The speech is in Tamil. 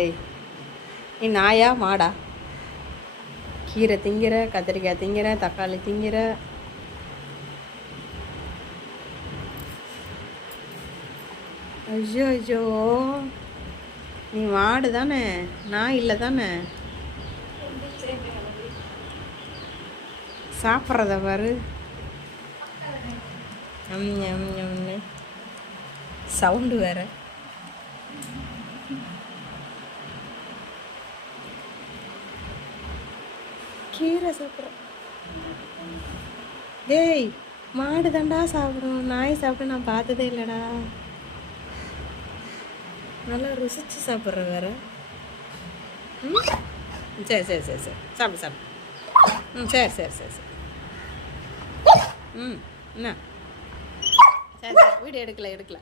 ஏய், நீ நாயா மாடா? கீரை திங்கிற, கத்திரிக்காய் திங்கிற, தக்காளி திங்கிற. ஐயோ ஐயோ, நீ மாடு தானே, நான் இல்லை தானே? சாப்பிட்றத பாரு. சவுண்டு வேற. கீரை சாப்பிட்றேன். டேய், மாடு தாண்டா சாப்பிடும், நாய் சாப்பிட்டு நான் பார்த்ததே இல்லைடா. நல்லா ருசிச்சு சாப்பிட்ற வேற. சரி சரி சரி சரி, சாப்பிடு சாப்பிடு. சரி சரி சரி சரி. என்ன சரி சரி, வீடியோ எடுக்கல.